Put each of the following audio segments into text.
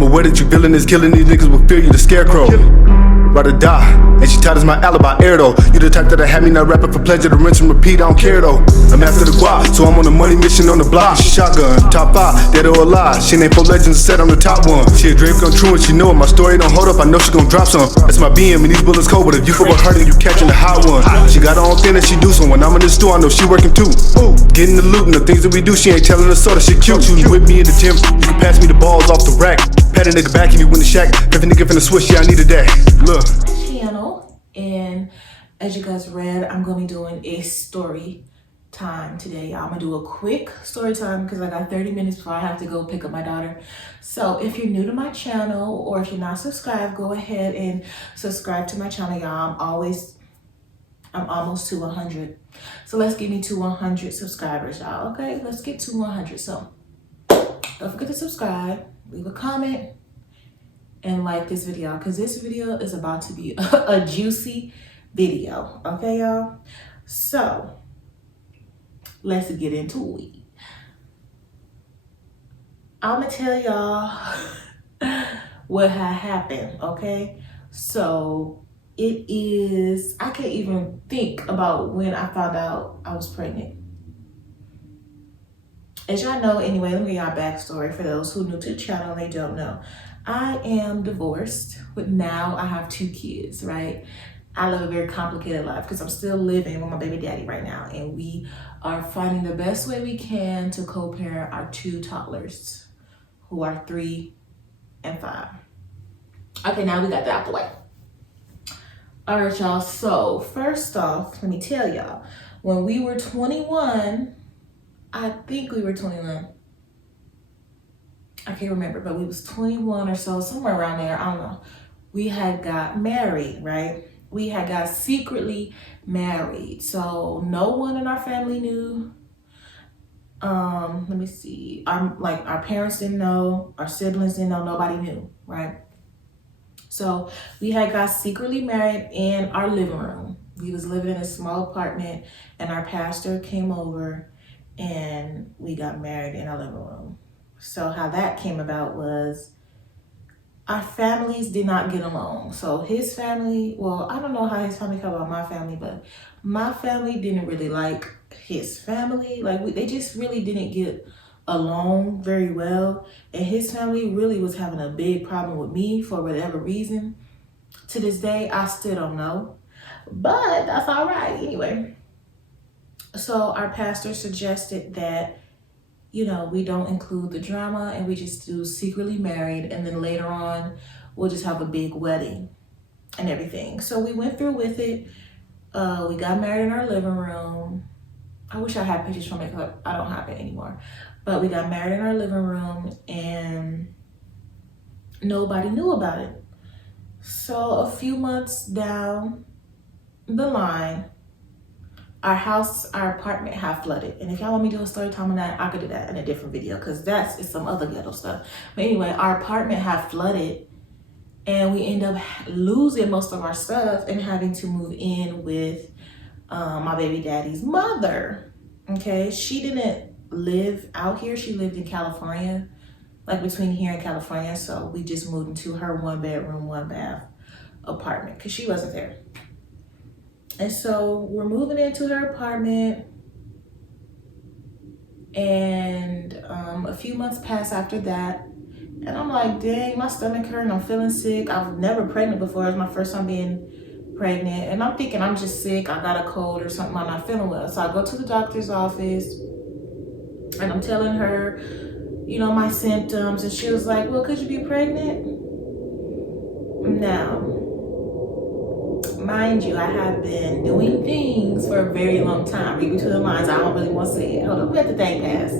I'm aware that you villainous, killing these niggas will fear you, the scarecrow. Ride or die, and she tight as my alibi air though. You the type that I had me not rapping for pleasure, to rinse and repeat, I don't care though. I'm after the guap, so I'm on a money mission on the block. She shotgun, top 5, dead or alive. She ain't 4 legends, said I'm the top one. She a dream come true and she know it, my story don't hold up, I know she gon' drop some. That's my BM and these bullets cold, but if you fuck with her then you catching the hot one. She got her own thing that she do, so when I'm in the store I know she working too. Getting the loot and the things that we do, she ain't telling us so that she cute. You with me in the gym, you can pass me the balls off the rack. Pat a nigga back if you win the shack. If a nigga finna switch, yeah I needed that. Look. Channel, and as you guys read, I'm gonna be doing a story time today. I'm gonna do a quick story time because I got 30 minutes before I have to go pick up my daughter. So if you're new to my channel or if you're not subscribed, go ahead and subscribe to my channel, y'all. I'm almost to 100. So let's get me to 100 subscribers, y'all. Okay, let's get to 100. So don't forget to subscribe, leave a comment, and like this video, because this video is about to be a juicy video. Okay, y'all? So let's get into it. I'm gonna tell y'all what had happened, okay? So it is, I can't even think about when I found out I was pregnant. As y'all know, anyway, let me give y'all a backstory for those who are new to the channel and they don't know. I am divorced, but now I have 2 kids, right? I live a very complicated life because I'm still living with my baby daddy right now, and we are finding the best way we can to co-parent our 2 toddlers who are 3 and 5. Okay, now we got that out the way. All right, y'all. So first off, let me tell y'all, when we were 21, I think we were 21. I can't remember, but we was 21 or so, somewhere around there. I don't know. We had got married, right? We had got secretly married. So no one in our family knew. Let me see. Our parents didn't know, our siblings didn't know, nobody knew, right? So we had got secretly married in our living room. We was living in a small apartment and our pastor came over and we got married in our living room. So how that came about was our families did not get along. So his family, well, I don't know how his family felt about my family, but my family didn't really like his family. Like they just really didn't get along very well. And his family really was having a big problem with me for whatever reason. To this day, I still don't know, but that's all right anyway. So our pastor suggested that, you know, we don't include the drama and we just do secretly married, and then later on we'll just have a big wedding and everything. So we went through with it. We got married in our living room. I wish I had pictures from it because I don't have it anymore. But we got married in our living room and nobody knew about it. So a few months down the line, our apartment had flooded. And if y'all want me to do a story time on that, I could do that in a different video because that's some other ghetto stuff. But anyway, our apartment had flooded and we ended up losing most of our stuff and having to move in with my baby daddy's mother. Okay, she didn't live out here. She lived in California, like between here and California. So we just moved into her 1-bedroom, 1-bath apartment because she wasn't there. And so we're moving into her apartment, and a few months pass after that. And I'm like, dang, my stomach hurting, I'm feeling sick. I was never pregnant before. It was my first time being pregnant. And I'm thinking I'm just sick, I got a cold or something, I'm not feeling well. So I go to the doctor's office and I'm telling her, you know, my symptoms. And she was like, well, could you be pregnant? Now, mind you, I have been doing things for a very long time. Read between the lines, I don't really want to say it. Hold on, let the thing pass.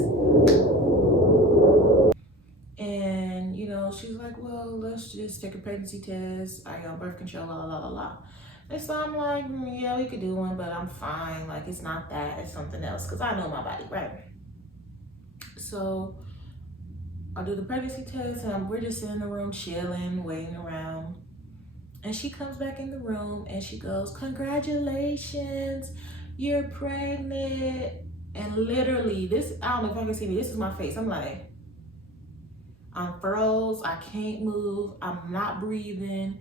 And, you know, she was like, well, let's just take a pregnancy test. Are you on birth control, la, la, la, la. And so I'm like, yeah, we could do one, but I'm fine. Like, it's not that, it's something else. Because I know my body, right? So I do the pregnancy test and we're just in the room chilling, waiting around. And she comes back in the room and she goes, congratulations, you're pregnant. And literally, this, I don't know if I can see me, this is my face. I'm I'm froze. I can't move. I'm not breathing.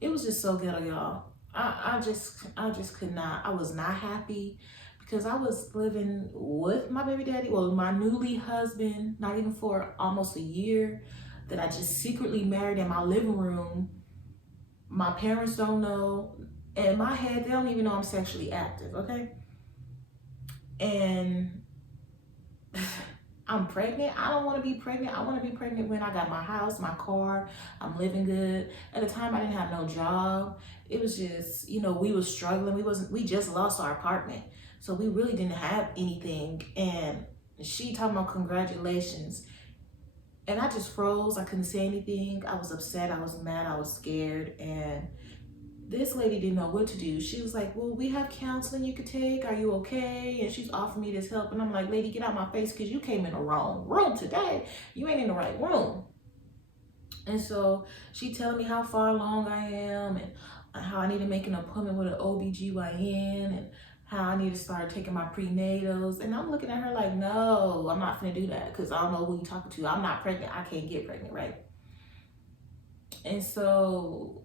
It was just so ghetto, y'all. I just could not. I was not happy because I was living with my baby daddy, well, my newly husband, not even for almost a year, that I just secretly married in my living room. My parents don't know. In my head, they don't even know I'm sexually active, okay? And I'm pregnant. I don't want to be pregnant. I want to be pregnant when I got my house, my car, I'm living good. At the time, I didn't have no job. It was just, we was struggling. We just lost our apartment. So we really didn't have anything. And she talking about congratulations. And I just froze. I couldn't say anything. I was upset. I was mad. I was scared. And this lady didn't know what to do. She was like, well, we have counseling you could take. Are you okay? And she's offering me this help. And I'm like, lady, get out my face because you came in the wrong room today. You ain't in the right room. And so she telling me how far along I am and how I need to make an appointment with an OBGYN and how I need to start taking my prenatals. And I'm looking at her like, no, I'm not gonna do that because I don't know who you're talking to. I'm not pregnant. I can't get pregnant, right? And so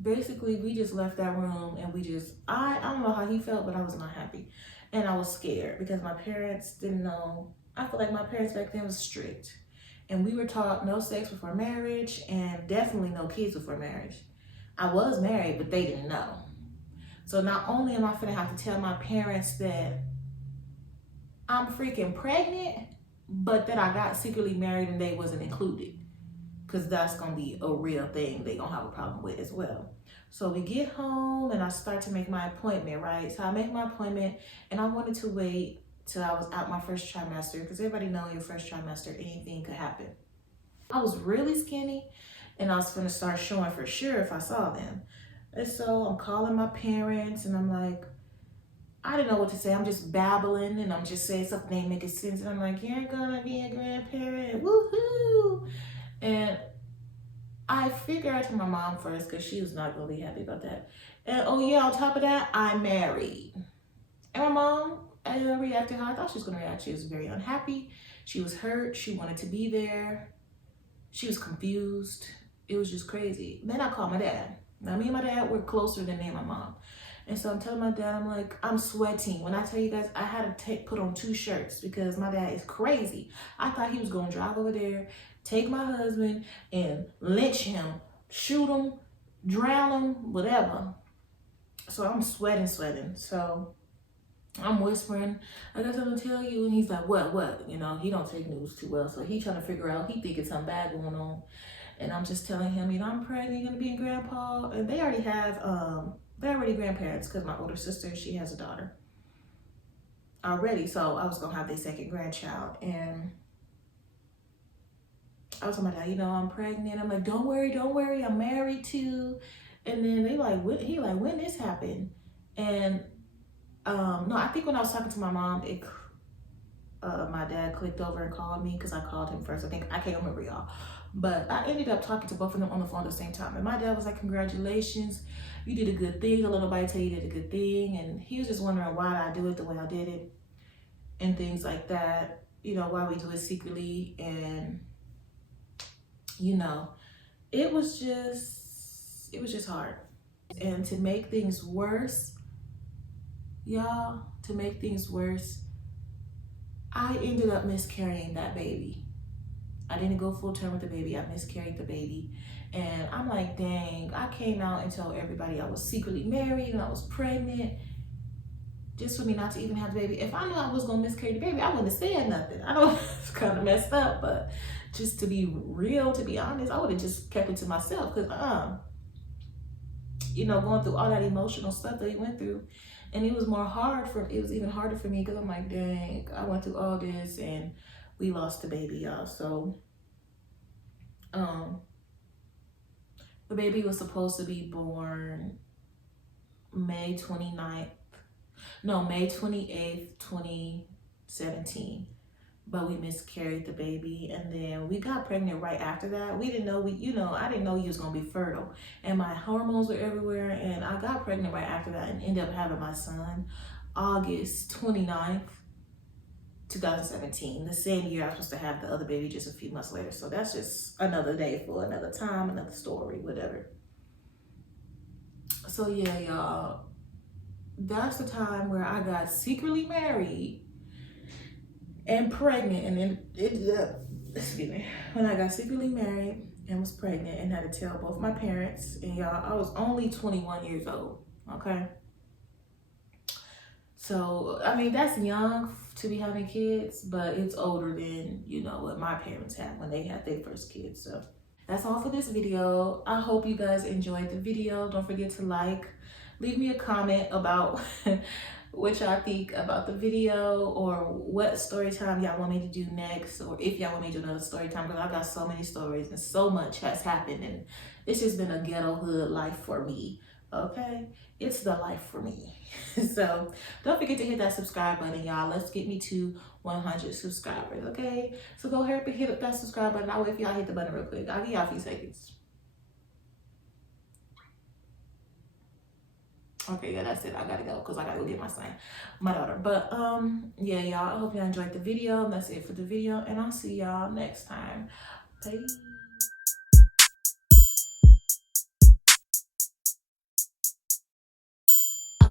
basically we just left that room and I don't know how he felt, but I was not happy. And I was scared because my parents didn't know. I feel like my parents back then was strict. And we were taught no sex before marriage and definitely no kids before marriage. I was married, but they didn't know. So not only am I finna have to tell my parents that I'm freaking pregnant, but that I got secretly married and they wasn't included. Because that's going to be a real thing they going to have a problem with as well. So we get home and I start to make my appointment, right? So I make my appointment and I wanted to wait till I was out my first trimester because everybody know your first trimester, anything could happen. I was really skinny and I was going to start showing for sure if I saw them. And so I'm calling my parents and I'm like, I didn't know what to say. I'm just babbling and I'm just saying something ain't making sense. And I'm like, you're going to be a grandparent. Woohoo! And I figured out to my mom first because she was not going to be happy about that. And oh yeah, on top of that, I'm married. And my mom reacted how I thought she was going to react. She was very unhappy. She was hurt. She wanted to be there. She was confused. It was just crazy. Then I called my dad. Now me and my dad were closer than me and my mom. And so I'm telling my dad, I'm like, I'm sweating. When I tell you guys, I had to put on 2 shirts because my dad is crazy. I thought he was going to drive over there, take my husband and lynch him, shoot him, drown him, whatever. So I'm sweating. So I'm whispering, I got something to tell you. And he's like, what? He don't take news too well. So he trying to figure out, he thinking something bad going on. And I'm just telling him, I'm pregnant, gonna be a grandpa. And they already have, they're already grandparents because my older sister, she has a daughter already. So I was gonna have their second grandchild. And I was talking about that, I'm pregnant. I'm like, don't worry, I'm married too. And then they like, he like, when this happened? And no, I think when I was talking to my mom, my dad clicked over and called me because I called him first. I can't remember y'all. But I ended up talking to both of them on the phone at the same time. And my dad was like, congratulations, you did a good thing. Don't let nobody tell you did a good thing. And he was just wondering why I do it the way I did it and things like that. Why we do it secretly. And, it was just hard. And to make things worse, y'all, I ended up miscarrying that baby. I didn't go full term with the baby. I miscarried the baby. And I'm like, dang, I came out and told everybody I was secretly married and I was pregnant just for me not to even have the baby. If I knew I was going to miscarry the baby, I wouldn't have said nothing. I know it's kind of messed up, but just to be real, to be honest, I would have just kept it to myself because, going through all that emotional stuff that he went through. And it was even harder for me because I'm like, dang, I went through all this and we lost the baby, y'all. So, the baby was supposed to be born May 28th, 2017. But we miscarried the baby and then we got pregnant right after that. We didn't know, I didn't know he was gonna be fertile. And my hormones were everywhere and I got pregnant right after that and ended up having my son August 29th. 2017, the same year I was supposed to have the other baby, just a few months later. So that's just another day for another time, another story, whatever. So yeah, y'all, that's the time where I got secretly married and pregnant, and then excuse me, when I got secretly married and was pregnant and had to tell both my parents. And y'all, I was only 21 years old, okay? So, I mean, that's young to be having kids, but it's older than, you know, what my parents had when they had their first kids. So that's all for this video. I hope you guys enjoyed the video. Don't forget to leave me a comment about what y'all think about the video, or what story time y'all want me to do next, or if y'all want me to do another story time, because I got so many stories and so much has happened, and it's just been a ghetto hood life for me. Okay, it's the life for me. So don't forget to hit that subscribe button, y'all. Let's get me to 100 subscribers. Okay, so go ahead and hit up that subscribe button. I'll wait for y'all to hit the button real quick. I'll give y'all a few seconds. Okay, yeah, that's it. I gotta go because I gotta go get my daughter. But yeah, y'all, I hope y'all enjoyed the video. That's it for the video, and I'll see y'all next time. Peace.